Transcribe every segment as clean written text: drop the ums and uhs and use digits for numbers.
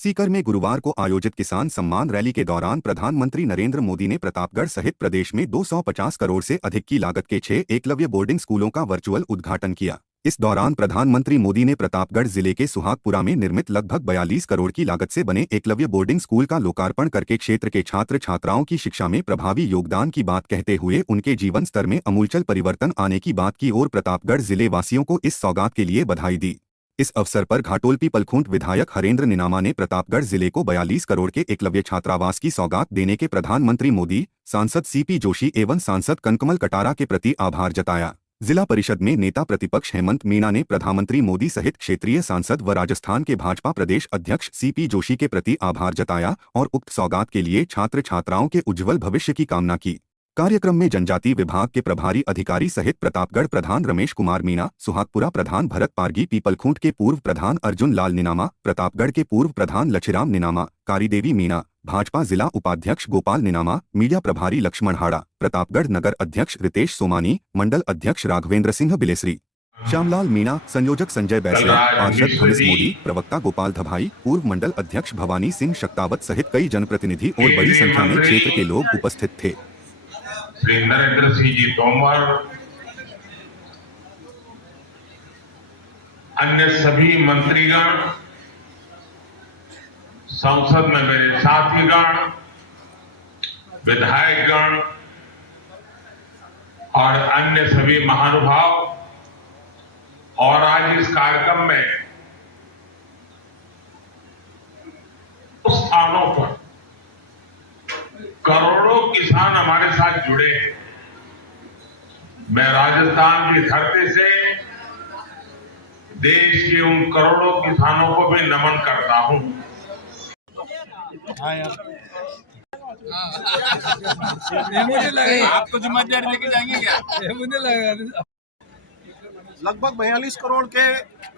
सीकर में गुरुवार को आयोजित किसान सम्मान रैली के दौरान प्रधानमंत्री नरेंद्र मोदी ने प्रतापगढ़ सहित प्रदेश में 250 करोड़ से अधिक की लागत के 6 एकलव्य बोर्डिंग स्कूलों का वर्चुअल उद्घाटन किया। इस दौरान प्रधानमंत्री मोदी ने प्रतापगढ़ जिले के सुहागपुरा में निर्मित लगभग 42 करोड़ की लागत से बने एकलव्य बोर्डिंग स्कूल का लोकार्पण करके क्षेत्र के छात्र छात्राओं की शिक्षा में प्रभावी योगदान की बात कहते हुए उनके जीवन स्तर में अमूलचल परिवर्तन आने की बात की और प्रतापगढ़ जिले वासियों को इस सौगात के लिए बधाई दी। इस अवसर पर घाटोलपी पलखूंट विधायक हरेंद्र निनामा ने प्रतापगढ़ जिले को 42 करोड़ के एकलव्य छात्रावास की सौगात देने के प्रधानमंत्री मोदी, सांसद सीपी जोशी एवं सांसद कनकमल कटारा के प्रति आभार जताया। जिला परिषद में नेता प्रतिपक्ष हेमंत मीणा ने प्रधानमंत्री मोदी सहित क्षेत्रीय सांसद व राजस्थान के भाजपा प्रदेश अध्यक्ष सीपी जोशी के प्रति आभार जताया और उक्त सौगात के लिए छात्र छात्राओं के उज्जवल भविष्य की कामना की। कार्यक्रम में जनजाति विभाग के प्रभारी अधिकारी सहित प्रतापगढ़ प्रधान रमेश कुमार मीणा, सुहागपुरा प्रधान भरत पारगी, पीपलखूंट के पूर्व प्रधान अर्जुन लाल निनामा, प्रतापगढ़ के पूर्व प्रधान लछीराम निनामा, कारीदेवी मीणा, भाजपा जिला उपाध्यक्ष गोपाल निनामा, मीडिया प्रभारी लक्ष्मण हाड़ा, प्रतापगढ़ नगर अध्यक्ष रितेश सोमानी, मंडल अध्यक्ष राघवेंद्र सिंह बिलेसरी, श्यामलाल मीणा, संयोजक संजय बैसला, पार्षद हमिस मोदी, प्रवक्ता गोपाल धभाई, पूर्व मंडल अध्यक्ष भवानी सिंह शक्तावत सहित कई जनप्रतिनिधि और बड़ी संख्या में क्षेत्र के लोग उपस्थित थे। श्री नरेंद्र सिंह जी तोमर, अन्य सभी मंत्रीगण, संसद में मेरे साथीगण, विधायकगण और अन्य सभी महानुभाव और आज इस कार्यक्रम में उस स्थानों पर करोड़ों किसान हमारे साथ जुड़े हैं। मैं राजस्थान की धरती से देश के उन करोड़ों किसानों को भी नमन करता हूं। मुझे लगा आपको जिम्मेदारी लेके जाएंगे क्या? मुझे लगा लगभग 42 करोड़ के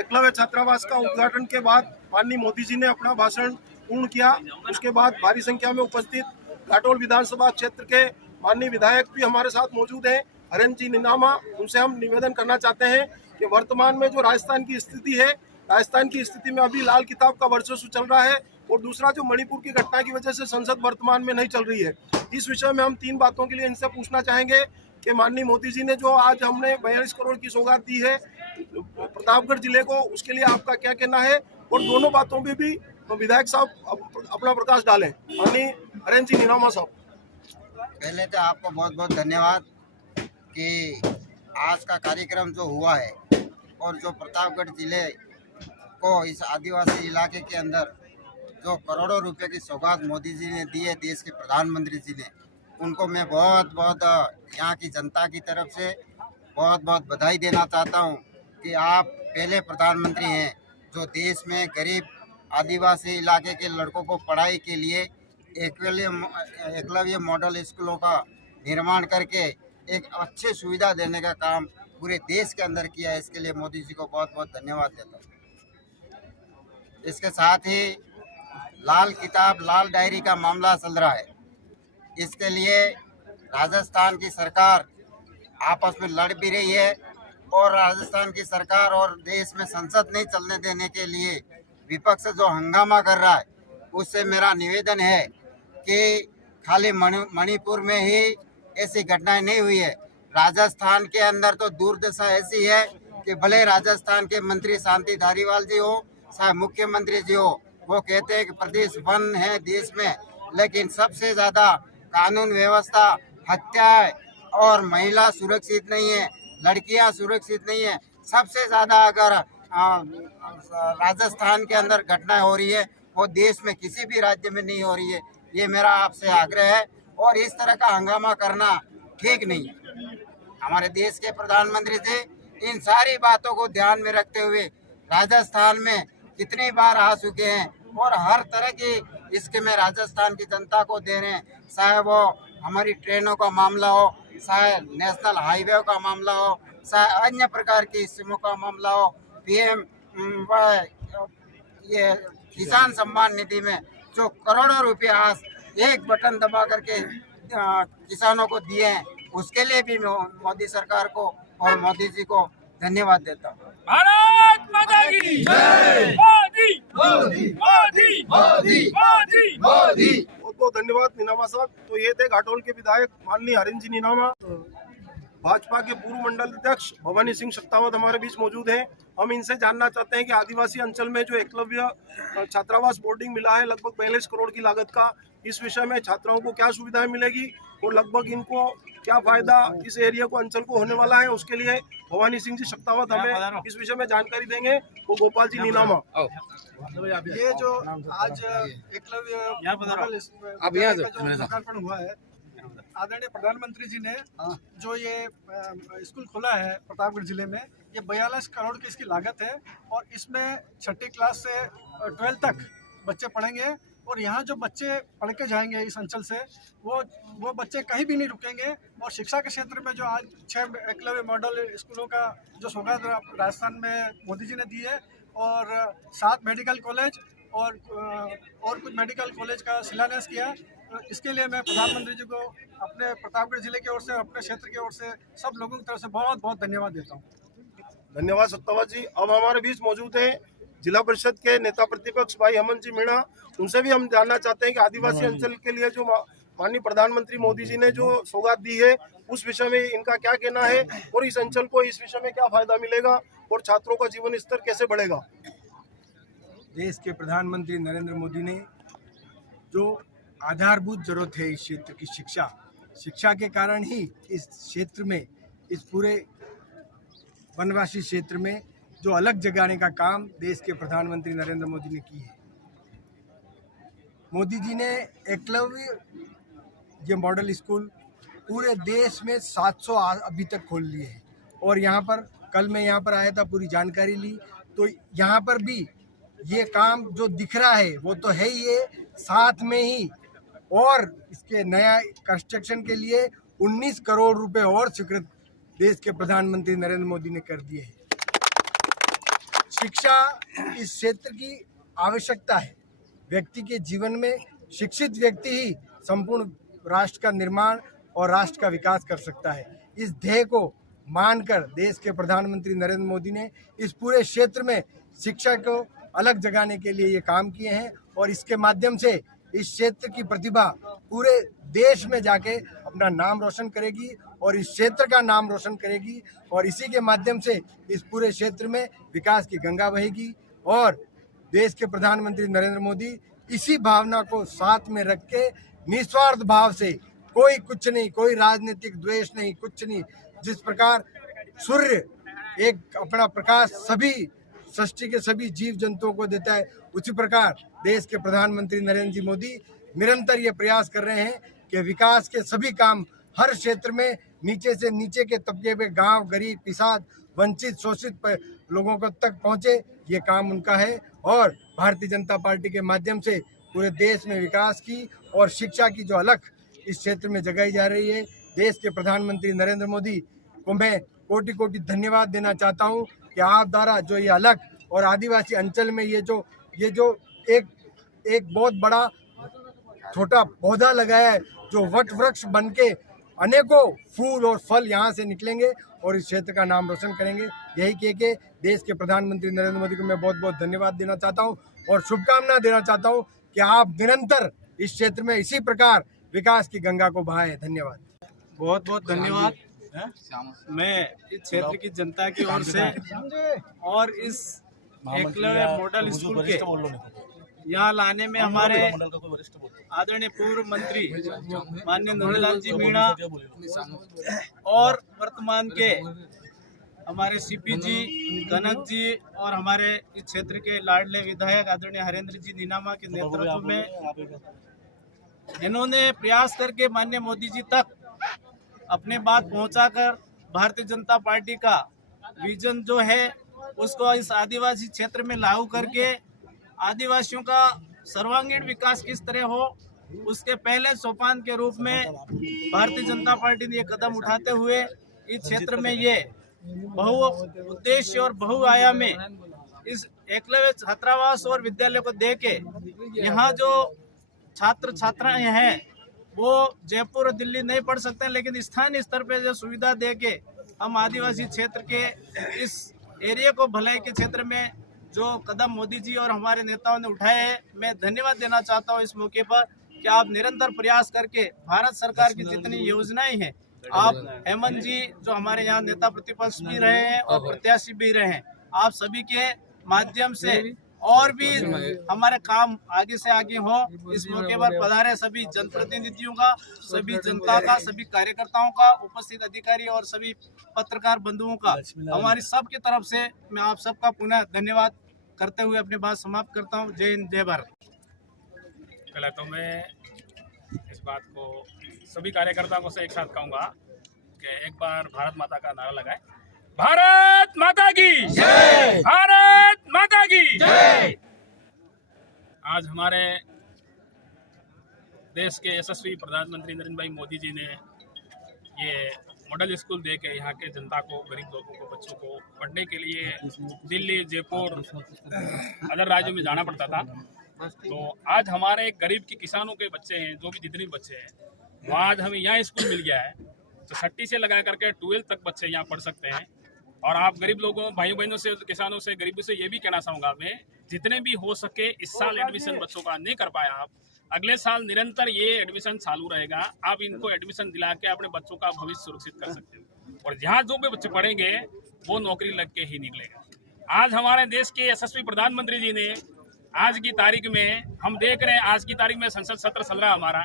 एकलव्य छात्रावास का उद्घाटन के बाद माननीय मोदी जी ने अपना भाषण पूर्ण किया। उसके बाद भारी संख्या में उपस्थित घाटोल विधानसभा क्षेत्र के माननीय विधायक भी हमारे साथ मौजूद हैं, हरेंद्र जी निनामा। उनसे हम निवेदन करना चाहते हैं कि वर्तमान में जो राजस्थान की स्थिति है, राजस्थान की स्थिति में अभी लाल किताब का वर्चस्व चल रहा है और दूसरा जो मणिपुर की घटना की वजह से संसद वर्तमान में नहीं चल रही है। इस विषय में हम 3 बातों के लिए इनसे पूछना चाहेंगे कि माननीय मोदी जी ने जो आज हमने 42 करोड़ की सौगात दी है प्रतापगढ़ जिले को, उसके लिए आपका क्या कहना है? और दोनों बातों में भी विधायक साहब अपना प्रकाश डालें। माननीय हरेंद्र जी निनामा साहब, पहले तो आपको बहुत बहुत धन्यवाद कि आज का कार्यक्रम जो हुआ है और जो प्रतापगढ़ जिले को इस आदिवासी इलाके के अंदर जो करोड़ों रुपए की सौगात मोदी जी ने दी है, देश के प्रधानमंत्री जी ने, उनको मैं बहुत बहुत यहाँ की जनता की तरफ से बहुत बहुत बधाई देना चाहता हूँ कि आप पहले प्रधानमंत्री हैं जो देश में गरीब आदिवासी इलाके के लड़कों को पढ़ाई के लिए एकलव्य मॉडल स्कूलों का निर्माण करके एक अच्छी सुविधा देने का काम पूरे देश के अंदर किया है। इसके लिए मोदी जी को बहुत बहुत धन्यवाद देता हूँ। इसके साथ ही लाल किताब, लाल डायरी का मामला चल रहा है। इसके लिए राजस्थान की सरकार आपस में लड़ भी रही है और राजस्थान की सरकार और देश में संसद नहीं चलने देने के लिए विपक्ष जो हंगामा कर रहा है, उससे मेरा निवेदन है कि खाली मणिपुर में ही ऐसी घटनाएं नहीं हुई है। राजस्थान के अंदर तो दुर्दशा ऐसी है कि भले राजस्थान के मंत्री शांति धारीवाल जी हो, चाहे मुख्यमंत्री जी हो, वो कहते हैं कि प्रदेश वन है देश में, लेकिन सबसे ज़्यादा कानून व्यवस्था, हत्याएं और महिला सुरक्षित नहीं है, लड़कियां सुरक्षित नहीं है। सबसे ज़्यादा अगर राजस्थान के अंदर घटनाएं हो रही है वो देश में किसी भी राज्य में नहीं हो रही है। ये मेरा आपसे आग्रह है और इस तरह का हंगामा करना ठीक नहीं है। हमारे देश के प्रधानमंत्री जी इन सारी बातों को ध्यान में रखते हुए राजस्थान में कितनी बार आ चुके हैं और हर तरह की इसके में राजस्थान की जनता को दे रहे हैं, चाहे वो हमारी ट्रेनों का मामला हो, चाहे नेशनल हाईवे का मामला हो, चाहे अन्य प्रकार की स्कीमों का मामला हो। पीएम ये किसान सम्मान निधि में जो करोड़ों रुपए आज एक बटन दबा करके किसानों को दिए हैं, उसके लिए भी मैं मोदी सरकार को और मोदी जी को धन्यवाद देता हूँ। भारत माता की जय। मोदी मोदी मोदी। दी। बहुत बहुत धन्यवाद नीनामा साहब। तो ये थे घाटोल के विधायक माननीय हरिंद्र जी नीनामा। भाजपा के पूर्व मंडल अध्यक्ष भवानी सिंह शक्तावत हमारे बीच मौजूद हैं। हम इनसे जानना चाहते हैं कि आदिवासी अंचल में जो एकलव्य छात्रावास बोर्डिंग मिला है लगभग 42 करोड़ की लागत का, इस विषय में छात्राओं को क्या सुविधाएं मिलेगी और लगभग इनको क्या फायदा इस एरिया को अंचल को होने वाला है, उसके लिए भवानी सिंह जी शक्तावत हमें इस विषय में जानकारी देंगे। वो गोपाल जी नीनामा। ये जो आज एकलव्य मॉडल का जो लोकार्पण हुआ है, आदरणीय प्रधानमंत्री जी ने जो ये स्कूल खोला है प्रतापगढ़ जिले में, ये 42 करोड़ की इसकी लागत है और इसमें 6ठी क्लास से 12 तक बच्चे पढ़ेंगे। और यहाँ जो बच्चे पढ़ के जाएंगे इस अंचल से, वो बच्चे कहीं भी नहीं रुकेंगे। और शिक्षा के क्षेत्र में जो आज 6 एकलव्य मॉडल स्कूलों का जो सौगात राजस्थान में मोदी जी ने दी है, और 7 मेडिकल कॉलेज और कुछ मेडिकल कॉलेज का शिलान्यास किया। इसके लिए मैं प्रधानमंत्री जी को अपने प्रतापगढ़ जिले की ओर से, अपने क्षेत्र की ओर से, सब लोगों की तरफ से बहुत बहुत धन्यवाद देता हूँ। धन्यवाद शक्तावत जी। अब हमारे बीच मौजूद हैं जिला परिषद के नेता प्रतिपक्ष भाई हेमंत जी मीणा। उनसे भी हम जानना चाहते हैं कि आदिवासी अंचल के लिए जो माननीय प्रधानमंत्री मोदी जी ने जो सौगात दी है उस विषय में इनका क्या कहना है और इस अंचल को इस विषय में क्या फायदा मिलेगा और छात्रों का जीवन स्तर कैसे बढ़ेगा। देश के प्रधानमंत्री नरेंद्र मोदी ने जो आधारभूत जरूरत है इस क्षेत्र की शिक्षा के कारण ही इस क्षेत्र में, इस पूरे वनवासी क्षेत्र में जो अलग जगाने का काम देश के प्रधानमंत्री नरेंद्र मोदी ने की है। मोदी जी ने एकलव्य ये मॉडल स्कूल पूरे देश में 700 अभी तक खोल लिए हैं। और यहाँ पर कल मैं यहाँ पर आया था, पूरी जानकारी ली, तो यहाँ पर भी ये काम जो दिख रहा है वो तो है ही है, साथ में ही और इसके नया कंस्ट्रक्शन के लिए 19 करोड़ रुपए और स्वीकृत देश के प्रधानमंत्री नरेंद्र मोदी ने कर दिए हैं। शिक्षा इस क्षेत्र की आवश्यकता है। व्यक्ति के जीवन में शिक्षित व्यक्ति ही संपूर्ण राष्ट्र का निर्माण और राष्ट्र का विकास कर सकता है। इस ध्येय को मानकर देश के प्रधानमंत्री नरेंद्र मोदी ने इस पूरे क्षेत्र में शिक्षा को अलग जगाने के लिए ये काम किए हैं और इसके माध्यम से इस क्षेत्र की प्रतिभा पूरे देश में जाके अपना नाम रोशन करेगी और इस क्षेत्र का नाम रोशन करेगी और इसी के माध्यम से इस पूरे क्षेत्र में विकास की गंगा बहेगी। और देश के प्रधानमंत्री नरेंद्र मोदी इसी भावना को साथ में रख के निस्वार्थ भाव से, कोई कुछ नहीं, कोई राजनीतिक द्वेष नहीं, कुछ नहीं, जिस प्रकार सूर्य एक अपना प्रकाश सभी सृष्टि के सभी जीव जंतुओं को देता है, उसी प्रकार देश के प्रधानमंत्री नरेंद्र जी मोदी निरंतर ये प्रयास कर रहे हैं कि विकास के सभी काम हर क्षेत्र में नीचे से नीचे के तबके पे, गांव, गरीब, पिसाद, वंचित, शोषित लोगों को तक पहुंचे, ये काम उनका है। और भारतीय जनता पार्टी के माध्यम से पूरे देश में विकास की और शिक्षा की जो अलख इस क्षेत्र में जगाई जा रही है, देश के प्रधानमंत्री नरेंद्र मोदी को मैं कोटि कोटि धन्यवाद देना चाहता हूं कि आप द्वारा जो ये अलख और आदिवासी अंचल में ये जो एक बहुत बड़ा छोटा पौधा लगाया है, जो वट वृक्ष बन के अनेकों फूल और फल यहाँ से निकलेंगे और इस क्षेत्र का नाम रोशन करेंगे। यही कह के देश के प्रधानमंत्री नरेंद्र मोदी को मैं बहुत बहुत धन्यवाद देना चाहता हूँ और शुभकामना देना चाहता हूँ कि आप निरंतर इस क्षेत्र में इसी प्रकार विकास की गंगा को बहाएं। धन्यवाद। बहुत बहुत धन्यवाद। मैं इस क्षेत्र की जनता की ओर से और इस एकलव्य मॉडल स्कूल के यहाँ लाने में हमारे आदरणीय पूर्व मंत्री माननीय नंदलाल जी मीणा और वर्तमान के हमारे सीपी जी, कनक जी और हमारे इस क्षेत्र के लाडले विधायक आदरणीय हरेंद्र जी नीनामा के नेतृत्व में इन्होंने प्रयास करके माननीय मोदी जी तक अपने बात पहुंचाकर भारतीय जनता पार्टी का विजन जो है उसको इस आदिवासी क्षेत्र में लागू करके आदिवासियों का सर्वांगीण विकास किस तरह हो, उसके पहले सोपान के रूप में भारतीय जनता पार्टी ने ये कदम उठाते हुए इस क्षेत्र में ये बहु उद्देश्य और बहुआयामी इस एकलव्य छात्रावास और विद्यालय को देके यहाँ जो छात्र छात्राएं हैं वो जयपुर और दिल्ली नहीं पढ़ सकते, लेकिन स्थानीय स्तर पे जो सुविधा देके हम आदिवासी क्षेत्र के इस एरिया को भलाई के क्षेत्र में जो कदम मोदी जी और हमारे नेताओं ने उठाए हैं, मैं धन्यवाद देना चाहता हूं इस मौके पर कि आप निरंतर प्रयास करके भारत सरकार की जितनी योजनाएं हैं, आप हेमंत जी जो हमारे यहाँ नेता प्रतिपक्ष भी रहे हैं और प्रत्याशी भी रहे हैं, आप सभी के माध्यम से और भी हमारे काम आगे से आगे हो। इस मौके पर पधारे सभी जनप्रतिनिधियों का, सभी जनता का, सभी कार्यकर्ताओं का, उपस्थित अधिकारी और सभी पत्रकार बंधुओं का हमारी सबकी तरफ से मैं आप सबका पुनः धन्यवाद करते हुए अपनी बात समाप्त करता हूँ। जय हिंद, जय भारत। पहले तो मैं इस बात को सभी कार्यकर्ताओं से एक साथ कहूँगा कि एक बार भारत माता का नारा लगाए। भारत माता की जय, भारत माता की जय। आज हमारे देश के यशस्वी प्रधानमंत्री नरेंद्र भाई मोदी जी ने ये मॉडल स्कूल दे के यहाँ के जनता को, गरीब लोगों को, बच्चों को पढ़ने के लिए दिल्ली, जयपुर, अदर राज्यों में जाना पड़ता था। तो आज हमारे गरीब के किसानों के बच्चे हैं, जो भी जितने बच्चे हैं, वो आज हमें यहाँ स्कूल मिल गया है। तो 6ठी से लगा करके 12 तक बच्चे यहाँ पढ़ सकते हैं। और आप गरीब लोगों, भाई बहनों से, किसानों से, गरीबों से ये भी कहना चाहूँगा मैं, जितने भी हो सके इस साल एडमिशन बच्चों का नहीं कर पाया आप, अगले साल निरंतर ये एडमिशन चालू रहेगा। आप इनको एडमिशन दिला के अपने बच्चों का भविष्य सुरक्षित कर सकते हो। और जहाँ जो भी बच्चे पढ़ेंगे वो नौकरी लग के ही निकलेगा। आज हमारे देश के यशस्वी प्रधानमंत्री जी ने आज की तारीख में, हम देख रहे हैं आज की तारीख में संसद सत्र चल रहा है हमारा,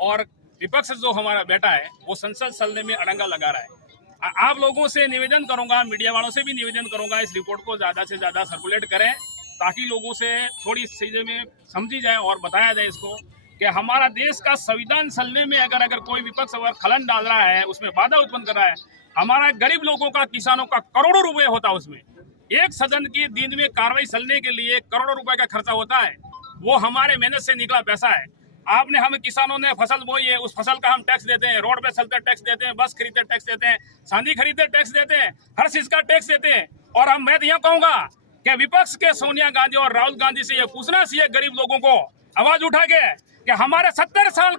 और विपक्ष जो हमारा बेटा है वो संसद चलने में अड़ंगा लगा रहा है। आप लोगों से निवेदन करूंगा, मीडिया वालों से भी निवेदन करूंगा, इस रिपोर्ट को ज़्यादा से ज़्यादा सर्कुलेट करें ताकि लोगों से थोड़ी चीज़ें में समझी जाए और बताया जाए इसको कि हमारा देश का संविधान चलने में अगर कोई विपक्ष अगर खलन डाल रहा है, उसमें बाधा उत्पन्न कर रहा है, हमारा गरीब लोगों का, किसानों का करोड़ों रुपए होता है उसमें। एक सदन की दिन में कार्रवाई चलने के लिए करोड़ों रुपए का खर्चा होता है, वो हमारे मेहनत से निकला पैसा है। आपने, हम किसानों ने फसल बोई है, उस फसल का हम टैक्स देते हैं, रोड पे चलते टैक्स देते हैं, बस खरीदते टैक्स देते हैं, चांदी खरीदते टैक्स देते हैं, हर चीज का टैक्स देते हैं। और मैं तो यह कहूंगा कि विपक्ष के सोनिया गांधी और राहुल गांधी से ये पूछना चाहिए गरीब लोगों को आवाज उठा के कि हमारे 70 साल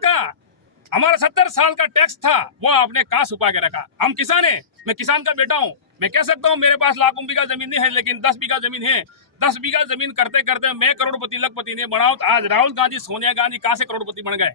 का टैक्स था वो आपने कहाँ छुपा के रखा। हम किसान हैं, मैं किसान का बेटा हूँ, मैं कह सकता हूँ मेरे पास लाखों बीघा जमीन नहीं है, लेकिन 10 बीघा जमीन है। 10 बीघा जमीन करते करते मैं करोड़पति लखपति नहीं बना हूं। आज राहुल गांधी, सोनिया गांधी कहां से करोड़पति बन गए?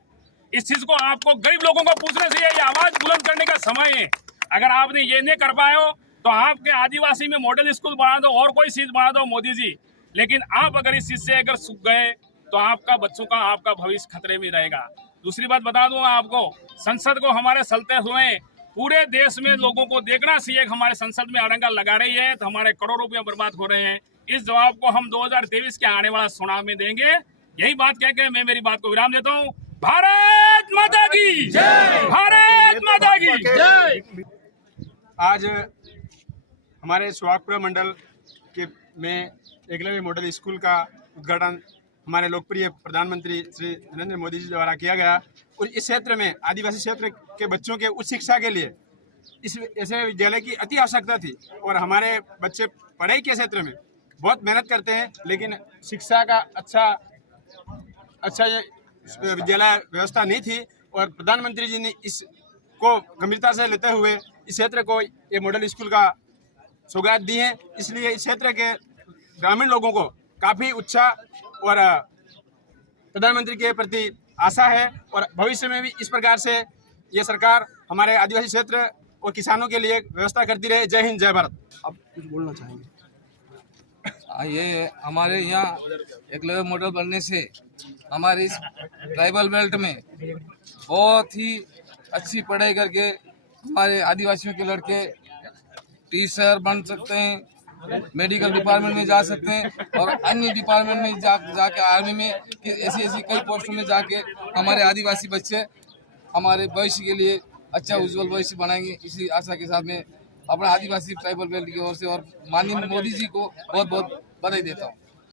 इस चीज को आपको गरीब लोगों को पूछने से ये आवाज बुलंद करने का समय है। अगर आपने ये नहीं कर पाए हो तो आपके आदिवासी में मॉडल स्कूल बना दो और कोई चीज बना दो मोदी जी, लेकिन आप अगर इस चीज से अगर सूख गए तो आपका बच्चों का, आपका भविष्य खतरे में रहेगा। दूसरी बात बता दूंगा आपको, संसद को हमारे चलते हुए पूरे देश में लोगों को देखना चाहिए कि हमारे संसद में अड़ंगा लगा रही है तो हमारे करोड़ों रुपये बर्बाद हो रहे हैं। इस जवाब को हम 2023 के आने वाला चुनाव में देंगे। यही बात कह के मैं मेरी बात को विराम देता हूँ। भारत माता की जय, भारत माता की जय। आज हमारे सुहागपुरा मंडल के में एकलव्य मॉडल स्कूल का उद्घाटन हमारे लोकप्रिय प्रधानमंत्री श्री नरेंद्र मोदी जी द्वारा किया गया। और इस क्षेत्र में, आदिवासी क्षेत्र के बच्चों के उच्च शिक्षा के लिए इस ऐसे विद्यालय की अति आवश्यकता थी। और हमारे बच्चे पढ़ाई के क्षेत्र में बहुत मेहनत करते हैं, लेकिन शिक्षा का अच्छा ये विद्यालय व्यवस्था नहीं थी। और प्रधानमंत्री जी ने इसको गंभीरता से लेते हुए इस क्षेत्र को ये मॉडल स्कूल का सौगात दी है। इसलिए इस क्षेत्र के ग्रामीण लोगों को काफ़ी उत्साह और प्रधानमंत्री के प्रति आशा है। और भविष्य में भी इस प्रकार से ये सरकार हमारे आदिवासी क्षेत्र और किसानों के लिए व्यवस्था करती रहे। जय हिंद, जय भारत। आप कुछ बोलना चाहेंगे? ये हमारे यहाँ एकलव्य मॉडल बनने से हमारे इस ट्राइबल बेल्ट में बहुत ही अच्छी पढ़ाई करके हमारे आदिवासियों के लड़के टीचर बन सकते हैं, मेडिकल डिपार्टमेंट में जा सकते हैं और अन्य डिपार्टमेंट में जाके आर्मी में ऐसी कई पोस्टों में जाके हमारे आदिवासी बच्चे हमारे भविष्य के लिए अच्छा उज्जवल भविष्य बनाएंगे। इसी आशा के साथ में अपना आदिवासी ट्राइबल बेल्ट की ओर से और माननीय मोदी जी को बहुत बहुत बधाई देता हूँ।